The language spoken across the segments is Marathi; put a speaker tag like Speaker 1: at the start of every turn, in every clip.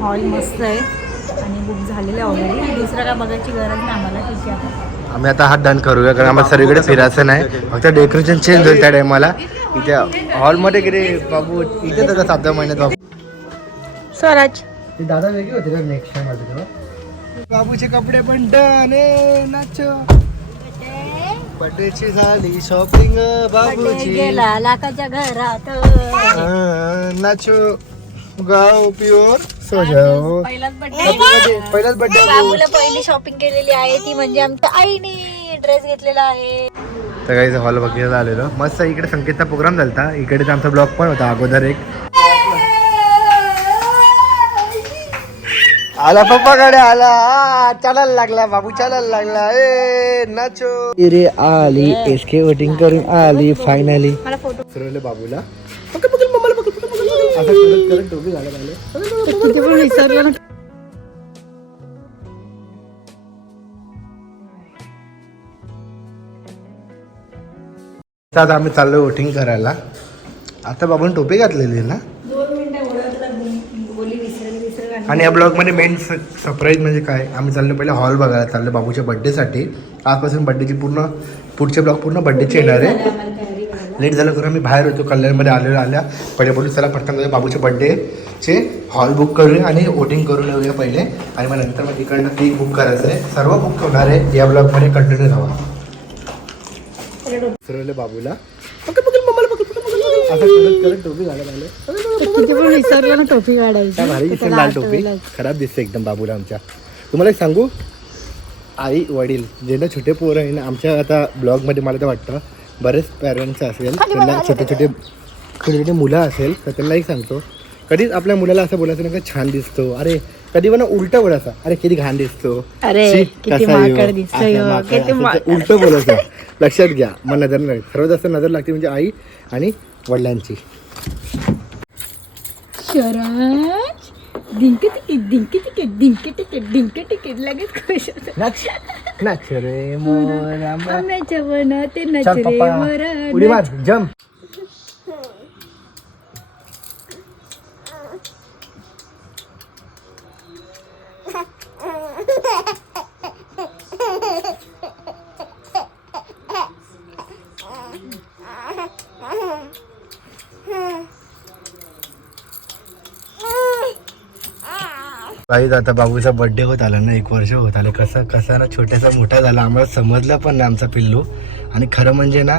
Speaker 1: हॉल मस्त आहे. आणि बुक झालेलं ऑलरेडी दुसरं काय बघायची गरज नाही आम्हाला ठीक आहे.
Speaker 2: आम्ही आता हात डन करूया कारण आम्हाला सर्वीकडे फिरायचं नाही. फक्त डेकोरेशन चेंज होईल त्या टायमाला इथे हॉलमध्ये किती बाबू इथे त्याचा सात महिन्यात बाबू.
Speaker 1: स्वराज.
Speaker 2: ती दादा वेगळी होती ना नेक्स्ट टाइम तेव्हा. बाबूचे कपडे पण डन नाच. बर्थडेची झाली शॉपिंग बाबूची.
Speaker 1: गेला लाखाच्या घरात.
Speaker 2: हा, नाचो. गाव प्युअर
Speaker 1: पहिलाच
Speaker 2: बर्थडे
Speaker 1: बाबूला पहिली शॉपिंग केलेली आहे. ती म्हणजे आमच्या आईने ड्रेस घेतलेला आहे.
Speaker 2: तर काही हॉल बघायला आलेलो. मस्त इकडे संकेतचा प्रोग्राम झालता. इकडे तर आमचा ब्लॉग पण होता अगोदर एक. आला पप्पा कडे आला. आ, चालायला लागला बाबू चालायला लागला. ए नाचो. रे आली एस के वोटिंग करून आली फायनली
Speaker 1: मला फोटो
Speaker 2: फिरवले बाबूला. पकड, पकड, असं करत करत टोपी घालत आले
Speaker 1: किती पण विसरलं ना.
Speaker 2: तर आता आम्ही चाललो वोटिंग करायला. आता बाबून टोपी घातलेली आहे ना आणि या ब्लॉगमध्ये मेन सरप्राईज म्हणजे काय? आम्ही चाललो पहिले हॉल बघायला चाललो बाबूच्या बड्डेसाठी आजपासून बड्डेची पूर्ण पुढचे ब्लॉग पूर्ण बड्डेचे येणार आहे. लेट झालं करून आम्ही बाहेर होतो कल्याणमध्ये आलेलो आल्या. पहिले बोलू चला पटकन जाऊया बाबूच्या बड्डेचे हॉल बुक करूया आणि वोटिंग करून येऊया पहिले. आणि मग नंतर मग इकडनं केक बुक करायचं आहे सर्व बुक होणार आहे. या ब्लॉगमध्ये कंटिन्यू राहा. बाबूला टोपी
Speaker 1: काढायची.
Speaker 2: लाल टोपी. खराब दिसते एकदम बाबूला आमच्या. तुम्हाला एक सांगू? आई वडील जे ना छोटे पोरं आहे ना आमच्या आता ब्लॉगमध्ये मला तर वाटतं बरेच पॅरेंट्स असेल त्यांना छोटे छोटे छोटे छोटे मुलं असेल तर त्यांना एक सांगतो कधीच आपल्या मुलाला असं बोलायचं नाही का छान दिसतो. अरे कधी पण उलटं बोलायचं अरे किती घाण दिसतो. उलटं बोलायचं लक्षात घ्या मग नजर नाही. सर्वात जास्त नजर लागते म्हणजे आई आणि वडिलांची.
Speaker 1: शरज डिंक तिकीट डिंक तिकीट डिंक तिकीट डिंक तिकीट लगेच खुश होतो.
Speaker 2: नाच नाच रे मोरा
Speaker 1: आंब्याच्या वनात नच
Speaker 2: चल
Speaker 1: रे
Speaker 2: पप्पा
Speaker 1: मोरा
Speaker 2: उडी मार जम्प काही आता बाबूचा बर्थडे होत आला ना एक वर्ष होत आलं. कसं कसा ना छोट्यासा मोठा झाला. आम्हाला समजलं पण नाही आमचा पिल्लू. आणि खरं म्हणजे ना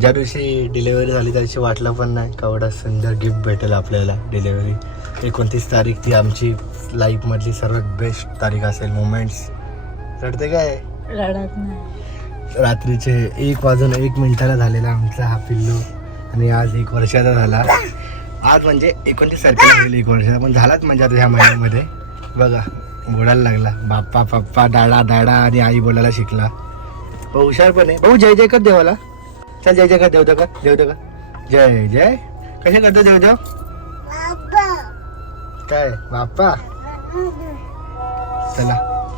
Speaker 2: ज्या दिवशी डिलेवरी झाली त्या दिवशी वाटलं पण नाही का एवढा सुंदर गिफ्ट भेटेल आपल्याला डिलेवरी एकोणतीस तारीख ती आमची लाईफमधली सर्वात बेस्ट तारीख असेल. मुमेंट्स रडते काय?
Speaker 1: रडत नाही.
Speaker 2: रात्रीचे एक वाजून एक मिनिटाला झालेला आमचा हा पिल्लू. आणि आज एक वर्षाचा झाला. आज म्हणजे एकोणतीस तारखेला एक वर्षाचा पण झालाच म्हणजे आता ह्या महिन्यामध्ये. बघा बोलायला लागला. बाप्पा पप्पा डाडा डाडा आणि आई बोलायला शिकला. भाऊ हुशार पण आहे भाऊ जय जय कर देवाला. चल जय जय कर देवता कर देवता कर. जय जय. कशा करतो देव देव काय? बाप्पा? चला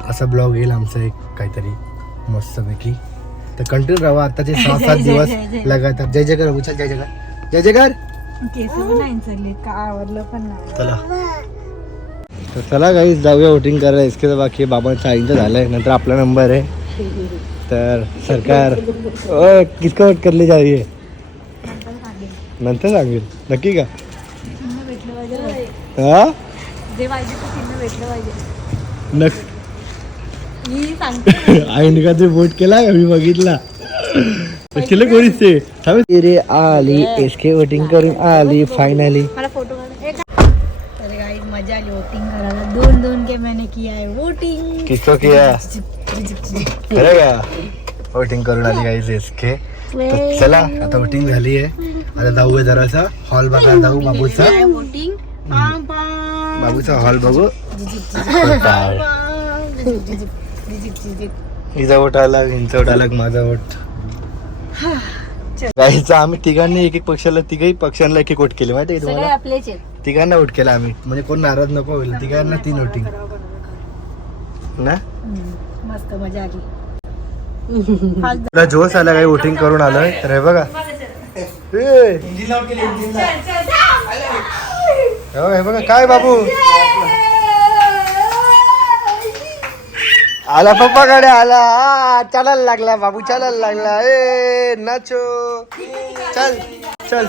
Speaker 2: असा ब्लॉग येईल आमचा एक काहीतरी मस्तपैकी. तर कंटिन्यू राहा आताचे सहा सात दिवस. लगातार. जय जय कर चल जय जय कर. जय जय कर.
Speaker 1: केस का
Speaker 2: चला. तर चला गाईस जाऊया वोटिंग करायला. इसके बाकी बाबांचा झालं झालंय. नंतर आपला नंबर आहे. तर सरकार ओ किसका वोट करले जाईये नंतर सांगेल. नक्की का?
Speaker 1: चिन्ह
Speaker 2: हा?
Speaker 1: जे ते
Speaker 2: नक्की आईने का ते वोट केला? का मी बघितला. केलं कोणीच ते? रे आली एस के वोटिंग करून आली फायनली
Speaker 1: मला फोटो काढ तर काही मजा आली वोटिंग करायला. दोन दोन के मैंने किया है वोटिंग
Speaker 2: किसको किया खरं का? वोटिंग करून आली काही एस के तर चला आता वोटिंग झाली आहे. आता जाऊया जरासा हॉल बघा. जाऊ बाबूचा.
Speaker 1: वोटिंग पाम पाम
Speaker 2: बाबूचा हॉल बघू. हिचा वोट आला हिंचा वोट आला माझा वोट गाईचा आम्ही तिघांनी एक एक पक्षाला तिघही पक्षांना एक एक वोट केले. माहिती आहे
Speaker 1: सगळे
Speaker 2: तुम्हाला? तिघांना उठ केला आम्ही. म्हणजे कोण नाराज नको होईल तिघांना तीन उटिंग ना?
Speaker 1: मस्त मजा आली.
Speaker 2: जोश आला काही वोटिंग करून आलोय? तर हे बघा. हो, हे बघा काय बाबू? आला पप्पा कडे आला चालायला लागला बाबू चालायला लागला. ए नाचो. चल चल.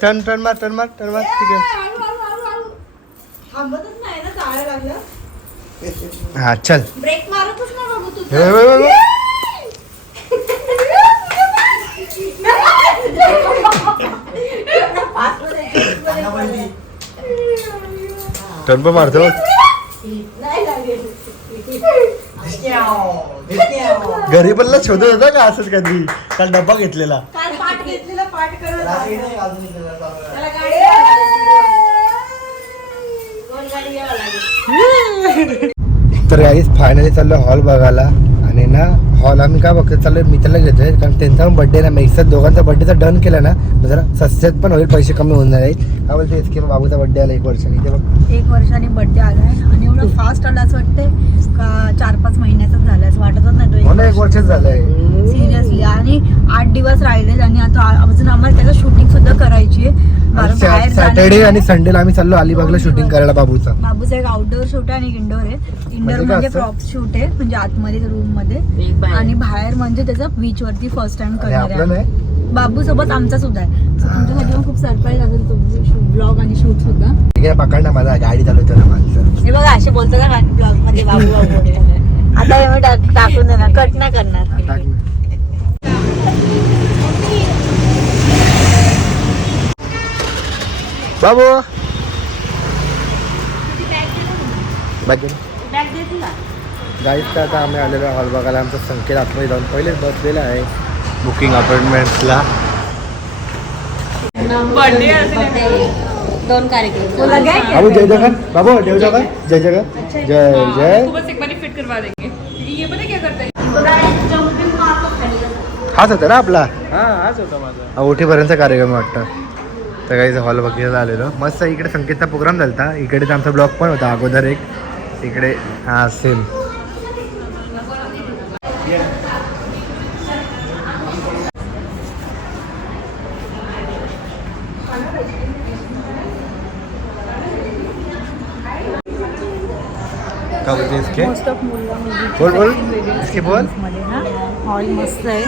Speaker 2: टर्न टर्न मार टर्न मार टर्न मार ठीक आहे.
Speaker 1: थांबतच नाही ना चालायला लागलं.
Speaker 2: हा चल.
Speaker 1: ब्रेक मारतच ना बाबू तू.
Speaker 2: हे, हे, हे, हे. टर्न पण मारतो. घरी पण लय शोधत होता का असंच कधी? काल डब्बा घेतलेला.
Speaker 1: पाठ करत त्याला गाडी दोन गाडी घ्यावं लागेल
Speaker 2: तर आईच फायनली चाललो हॉल बघायला. आणि ना हॉल आम्ही काय बघतो चाललो मित्राला घेतोय कारण त्यांचा पण बड्डे ना मी एकसाथ दोघांचा बड्डेचा डन केला ना मग जरा सस्त्यात पण होईल पैसे कमी होऊन जाईल. काय बोलते की बाबूचा बड्डे आला एक वर्षाने ते बघ.
Speaker 1: एक वर्षाने बर्थडे आलाय. आणि एवढं फास्ट आला असं वाटतंय का चार पाच महिन्याचाच झालाय असं वाटतच नाही
Speaker 2: हो ना एक वर्षच झालंय.
Speaker 1: सिरियसली आणि आठ दिवस राहिले आणि आता अजून आम्हाला त्याचं शूटिंग सुद्धा करायची आहे.
Speaker 2: सॅटर्डे आणि संडेला आम्ही चाललो अलिबागला शूटिंग करायला बाबूचा.
Speaker 1: बाबूचं एक आउटडोर शूट आहे आणि इंडोर आहे. इंडोर
Speaker 2: म्हणजे काय
Speaker 1: म्हणजे? प्रॉप शूट आहे म्हणजे आतमध्ये रूममध्ये. आणि बाहेर म्हणजे त्याचं बीच वरती फर्स्ट टाइम करणार
Speaker 2: आपलं
Speaker 1: आहे
Speaker 2: नाही?
Speaker 1: बाबू सोबत आमचा सुद्धा आहे. तुमच्यासाठी पण खूप सरप्राईज असेल तुमचं ब्लॉग आणि शूट सुद्धा.
Speaker 2: ठीक आहे पकड ना माझा गाडी चालवतो ना माणसं
Speaker 1: हे बघा असे बोलतात ना ब्लॉगमध्ये बाबू बाबू. वगैरे. आता टाकून देणार कट नाही करणार
Speaker 2: टाक ना. बाबू. बॅग घे ना. गाईच तर आता आम्ही आलेलो हॉल बघायला. आमचा संकेत आतमध्ये जाऊन पहिलेच बसलेला आहे. बुकिंग अपॉइंटमेंट्सला
Speaker 1: दोन कार्यक्रम.
Speaker 2: बाबू जय जगन. बाबू जय जगन. जय जगन. जय जय.
Speaker 3: बस एक बार फिट करवा देंगे. ये पता क्या करता है?
Speaker 2: हाच होता ना आपला?
Speaker 3: हाँ आज होता माझा.
Speaker 2: ओटीपर्यंत कार्यक्रम वाटतं. तर हॉल बघायला आलेलो. मस्त इकडे संकेतचा प्रोग्राम झाला इकडे आमचा ब्लॉग पण होता अगोदर एक. इकडे हा सेम का बोलते इसके? बोल बोल. इसके बोल.
Speaker 1: हॉल मस्त आहे.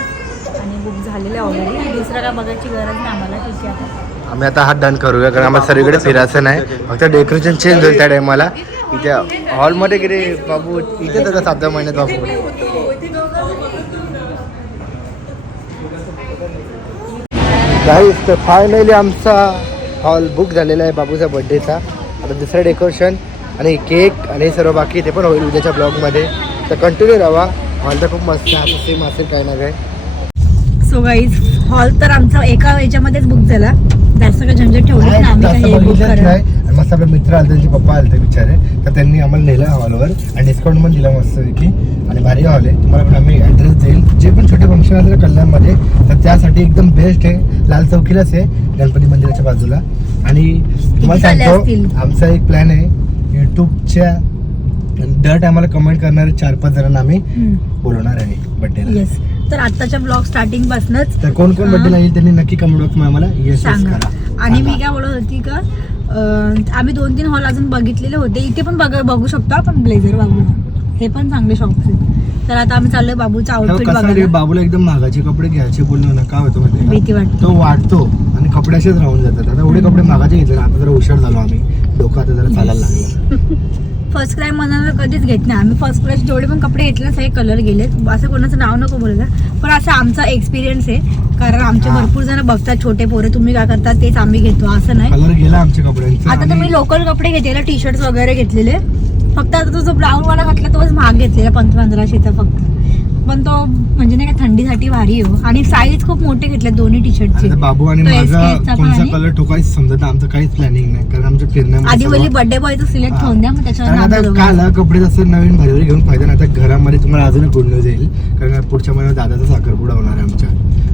Speaker 1: आणि बुक झालेलं आहे ऑलरेडी दुसरं काय बघायची गरज नाही आम्हाला ठीक आहे.
Speaker 2: आम्ही आता हात डन करूया कारण आम्हाला सर्वीकडे फिरायचं नाही. फक्त डेकोरेशन चेंज होईल त्या टायमाला इथे हॉलमध्ये गेले बाबू इथे तर सात दहा महिन्यात बाबू. गाईस तर फायनली आमचा हॉल बुक झालेला आहे बाबूचा बड्डेचा आता दुसरं डेकोरेशन आणि केक आणि हे सर्व बाकी ते पण होईल उद्याच्या ब्लॉगमध्ये तर कंटिन्यू राहा. हॉल तर खूप मस्त आहे सेम असेल काय ना काही
Speaker 1: सो गाईज हॉल तर आमचा एका याच्यामध्येच बुक झाला. जास्त काही झंझट ठेवली ना? आम्ही
Speaker 2: जास्त
Speaker 1: काही बुक
Speaker 2: बघितलंच
Speaker 1: करणार
Speaker 2: नाही. आणि मस्त आपले मित्र आले त्यांचे पप्पा आले बिचारे. तर त्यांनी आम्हाला नेलं हॉलवर आणि डिस्काउंट पण दिला मस्तपैकी. आणि भारी हॉल आहे. तुम्हाला पण आम्ही ॲड्रेस देईल. जे पण छोटे फंक्शन असेल कल्याणमध्ये तर त्यासाठी एकदम बेस्ट आहे. लाल चौकीलाच आहे. गणपती मंदिराच्या बाजूला. आणि तुम्हाला
Speaker 1: झाले
Speaker 2: सांगतो? आमचा एक प्लॅन आहे. युट्यूबच्या दर टायमाला कमेंट करणारे चार पाच जणांना आम्ही बोलवणार आहे बड्डेला
Speaker 1: येस तर आत्ताच्या ब्लॉग स्टार्टिंग पासूनच
Speaker 2: तर कोण कोण
Speaker 1: हा.
Speaker 2: बड्डेला येईल त्यांनी नक्की कमेंट बॉक्स आम्हाला येस
Speaker 1: सांगा. आणि मी. काय बोलत होती का आम्ही दोन तीन हॉल अजून बघितलेले होते. इथे पण बघ बघू शकतो आपण ब्लेझर बाबू हे पण चांगले शॉप्स आहेत. तर आता आम्ही चाललोय बाबूचा आउटफिट बघायला.
Speaker 2: बाबूला एकदम महागाचे कपडे घ्यायचे बोललो ना काय होतं माहिती
Speaker 1: भीती वाटते.
Speaker 2: तो वाटतो आणि कपडे असेच राहून जातात. आता एवढे कपडे मागाचे घेतले आता जरा हुशार झालो आम्ही. डोकं आता जरा चालायला लागलं.
Speaker 1: फर्स्ट क्राय मनाला कधीच घेत नाही. आम्ही फर्स्ट क्रायचे जेवढे पण कपडे घेतले सगळे कलर गेलेत. असं कोणाचं नाव नको बोलायला पण असं आमचा एक्सपिरियन्स आहे. कारण आमचे. भरपूर जण बघतात छोटे पोरे तुम्ही काय करता? तेच आम्ही घेतो. असं नाही.
Speaker 2: गेला
Speaker 1: आता तुम्ही लोकल कपडे घेतलेले टी शर्ट वगैरे घेतलेले. फक्त आता तो जो ब्राऊन वाला घातला तोच महाग घेतलेला पंच पंधराशेचा फक्त. पण तो म्हणजे नाही का थंडीसाठी भारी हो. आणि साईज खूप मोठे घेतले दोन्ही टी शर्टचे
Speaker 2: बाबू आणि माझा कलर ठोकायचं समजत. आमचं काहीच प्लॅनिंग नाही कारण आमच्या फिरण्यामध्ये
Speaker 1: आधी बोलली बर्थडे बॉयचं सिलेक्ट
Speaker 2: हा.
Speaker 1: ठेवून द्या मग त्याच्यावर.
Speaker 2: काल कपडे जसं नवीन भारी घेऊन फायदा नाही आता घरामध्ये तुम्हाला अजून गुड न्यूज येईल. कारण पुढच्या महिन्यात दादाचा साखरपुडा होणार आहे आमच्या.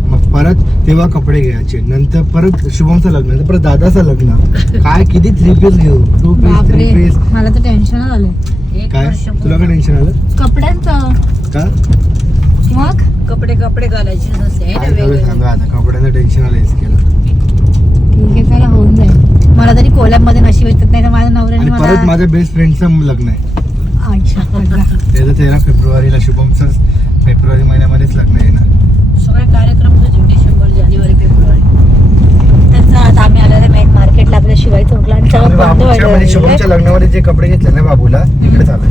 Speaker 2: मग परत तेव्हा कपडे घ्यायचे नंतर परत शुभमचं लग्न नंतर परत दादाचं लग्न. काय किती थ्री पीस घेऊ? टू पीस थ्री पीस
Speaker 1: मला तर टेन्शन आलंय.
Speaker 2: काय? तुला काय टेन्शन आलं?
Speaker 1: कपड्यांचं.
Speaker 2: का?
Speaker 1: मग?
Speaker 3: कपडे कपडे घालायचे नसते
Speaker 2: कपड्याचं टेन्शन आलं हेच केलं
Speaker 1: ठीक आहे चला होऊन जाईल. मला तरी कोल्यामध्ये नशीब येतात नाही तर माझ्या नवऱ्याने
Speaker 2: आणि परत
Speaker 1: मला
Speaker 2: माझ्या बेस्ट फ्रेंडचं लग्न आहे.
Speaker 1: पडला.
Speaker 2: त्याचं तेरा फेब्रुवारीला शुभमचं फेब्रुवारी महिन्यामध्येच लग्न आहे ना
Speaker 3: सगळे कार्यक्रम डिसेंबर जानेवारी फेब्रुवारी.
Speaker 1: त्याचा आता आम्ही आलेलो मेन आणि सगळं
Speaker 2: बाबूच्या म्हणजे
Speaker 1: व्हायला
Speaker 2: शुभमच्या लग्नामध्ये जे कपडे घेतले ना बाबूला तिकडे चालू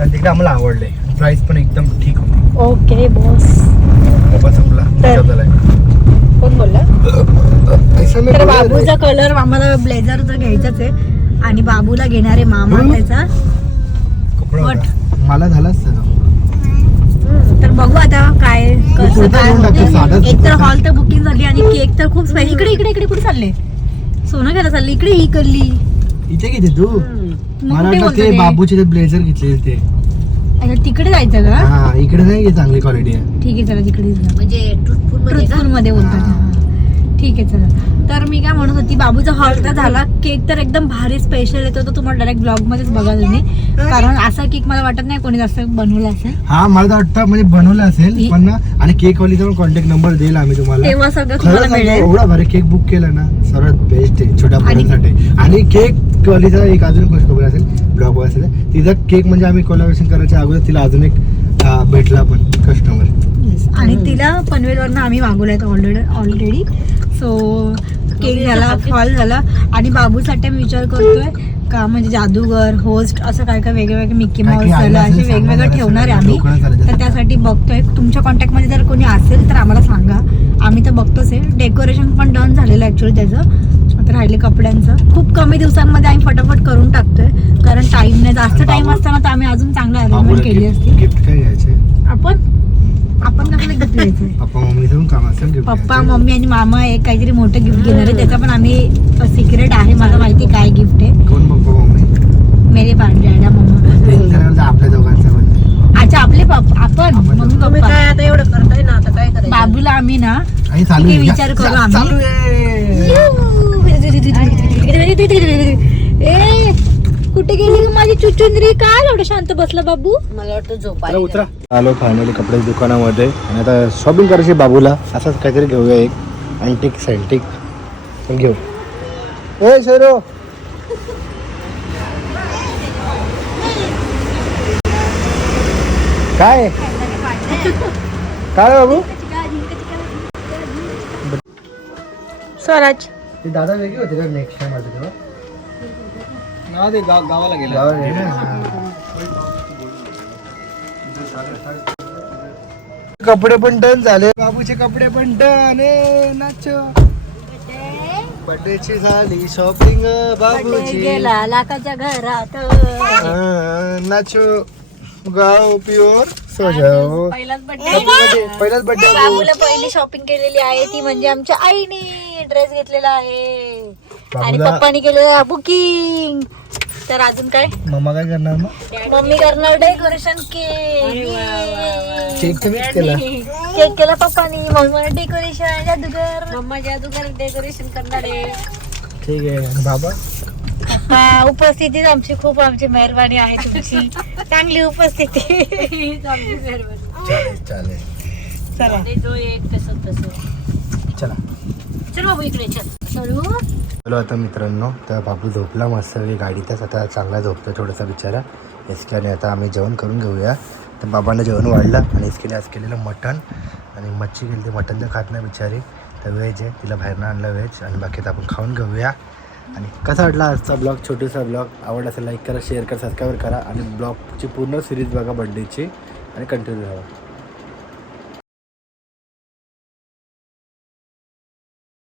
Speaker 2: आणि तिकडे आम्हाला आवडले प्राइस पण एकदम ठीक होती
Speaker 1: ओके बॉस
Speaker 2: बाबा संपला
Speaker 1: तर-
Speaker 2: झालाय.
Speaker 1: कोण बोलला
Speaker 2: ऐसा मी
Speaker 1: तर
Speaker 2: बोला रे.
Speaker 1: बाबूचा कलर आम्हाला ब्लेझर तर घ्यायचाच आहे आणि बाबूला घेणारे मामा
Speaker 2: हम्म.
Speaker 1: त्याचा
Speaker 2: कपडा. होता. मला झालाच त्याचा
Speaker 1: तर बघू आता काय कसं
Speaker 2: कुर्ता
Speaker 1: काय
Speaker 2: घेऊन टाकतो,
Speaker 1: होतंय.
Speaker 2: साधाच
Speaker 1: एक तर
Speaker 2: कुर्ता.
Speaker 1: हॉल तर बुकिंग झाली आणि केक तर खूप स्पेशल इकडे इकडे इकडे कुठे चालले सोनं घ्यायला चालली इकडे ही करली
Speaker 2: इथे किती तू
Speaker 1: मग
Speaker 2: मला
Speaker 1: कुठे
Speaker 2: वाटलं
Speaker 1: बोलतो
Speaker 2: ते
Speaker 1: ते?
Speaker 2: बाबूचे ते ब्लेझर घेतले ते
Speaker 1: अच्छा, तिकडे जायचं का
Speaker 2: हा इकडे नाही चांगली क्वालिटी आहे
Speaker 1: ठीक आहे चला तिकडे.
Speaker 3: म्हणजे
Speaker 1: ट्रुथफुलमध्ये बोलतात. ठीक आहे चला. तर मी काय म्हणत होती बाबूचा हॉल तर झाला. केक तर एकदम भारी स्पेशल येतो तो तुम्हाला डायरेक्ट ब्लॉग मध्येच बघा तुम्ही कारण असा केक मला वाटत नाही कोणी जास्त बनवला असेल.
Speaker 2: हा मला तर वाटतं म्हणजे बनवलं असेल पण ना आणि केक वालीचा पण कॉन्टॅक्ट नंबर देईल आम्ही तुम्हाला.
Speaker 1: तेव्हा सगळं तुम्हाला
Speaker 2: सांगतो,
Speaker 1: मिळेल.
Speaker 2: एवढा भारी केक बुक केला ना सर्वात बेस्ट आहे छोट्या
Speaker 1: आणि-
Speaker 2: पोरांसाठी आणि केक वालीचा एक अजून गोष्ट खबर असेल ब्लॉग असेल. तिचा केक म्हणजे आम्ही कोलॅबरेशन करायच्या अगोदर तिला अजून एक भेटला पण कस्टमर
Speaker 1: Yes. आणि तिला पनवेलवरनं आम्ही मागवलाय ऑलरेडी ऑलरेडी सो केक झाला फॉल झाला. आणि बाबूसाठी मी विचार करतोय का म्हणजे जादूगर होस्ट असं काय काय वेगळे वेगळे मिक्की माऊस झालं असे वेगवेगळं ठेवणार आहे आम्ही. तर. त्यासाठी. बघतोय. तुमच्या कॉन्टॅक्टमध्ये जर कोणी असेल तर आम्हाला सांगा. आम्ही तर बघतोच आहे. डेकोरेशन पण डन झालेलं ॲक्च्युली त्याचं. आता राहिले कपड्यांचं. खूप कमी दिवसांमध्ये आम्ही फटाफट करून टाकतोय. कारण टाईम नाही. जास्त टाईम असताना तर आम्ही अजून चांगलं अरेंजमेंट केली असती. आपण? आपण कसं गिफ्ट
Speaker 2: पप्पा गिफ्ट
Speaker 1: पप्पा मम्मी आणि मामा एक काहीतरी मोठं गिफ्ट घेणार आहे. त्याचं पण आम्ही सिक्रेट आहे. मला माहिती काय गिफ्ट आहे.
Speaker 2: कोण पप्पा मम्मी?
Speaker 1: मेरे डॅडा मम्मा.
Speaker 2: त्यांचं आपल्या दोघांचं पण.
Speaker 1: अच्छा आपले पप्पा आपण मम्मी
Speaker 3: तुम्ही
Speaker 1: पप्पा
Speaker 3: काय आता एवढं करताय ना आता काय करायचं?
Speaker 1: बाबूला आम्ही ना. विचार करू आम्ही.
Speaker 2: चालू आहे
Speaker 1: ए कुठे माझी चुचुंदरी काय एवढं शांत बसला बाबू?
Speaker 3: मला वाटतं झोप
Speaker 2: उतरा. आलो फायनली कपडे दुकानामध्ये. आणि आता शॉपिंग करायची बाबूला. असंच काहीतरी घेऊया एक. अँटिक सॅन्टिक घेऊ. ए शेरो काय? काय बाबू?
Speaker 1: स्वराज.
Speaker 2: ते दादा वेगळी होते का? नेक्स्ट टाइम आले तेव्हा ना ते गाव गावाला गेले. कपडे पण डन झाले. बाबूचे कपडे पण डन नाच. बर्थडेची झाली शॉपिंग बाबूची.
Speaker 1: गेला लाखाच्या घरात.
Speaker 2: नाचो. गाव प्युअर सजाओ
Speaker 1: पहिलाच
Speaker 2: पहिलाच बर्थडे
Speaker 1: बाबूला पहिली शॉपिंग केलेली आहे. ती म्हणजे आमच्या आईने ड्रेस घेतलेला आहे. आणि
Speaker 2: बाबूला-
Speaker 1: पप्पानी केलेलं बुकिंग तर अजून काय?
Speaker 2: मम्मा काय करणार मग?
Speaker 1: मम्मी करणार डेकोरेशन केक.
Speaker 2: केक केला.
Speaker 1: केक केला पप्पानी. मम्मी डेकोरेशन जादूगर.
Speaker 3: मम्मा जादूगर डेकोरेशन करणार आहे.
Speaker 2: ठीक आहे. आणि बाबा?
Speaker 1: पप्पा उपस्थितीच आमची खूप आमची मेहरबानी आहे तुमची. चांगली उपस्थिती.
Speaker 2: चालेल चालेल.
Speaker 1: चला.
Speaker 3: जो एक तसं तसं.
Speaker 2: चला.
Speaker 3: चल बाबू इकडे चल.
Speaker 1: चलू
Speaker 2: चलो आता मित्रांनो तर बाबू झोपला मस्त गाडीतच आता चांगला झोपतो थोडासा बिचारा. एसक्याने आता आम्ही जेवण करून घेऊया. तर बाबांना जेवण वाढलं आणि एसकेने आज केलेलं मटण. आणि मच्छी केली ती मटण तर खात नाही बिचारी. तर व्हेज आहे तिला बाहेरनं आणलं व्हेज. आणि बाकी तर आपण खाऊन घेऊया. आणि कसा वाटला आजचा ब्लॉग? छोटूसा ब्लॉग. आवड असेल लाईक करा शेअर करा सबस्क्राईब करा. आणि ब्लॉगची पूर्ण सिरीज बघा बड्डेची. आणि कंटिन्यू राहा.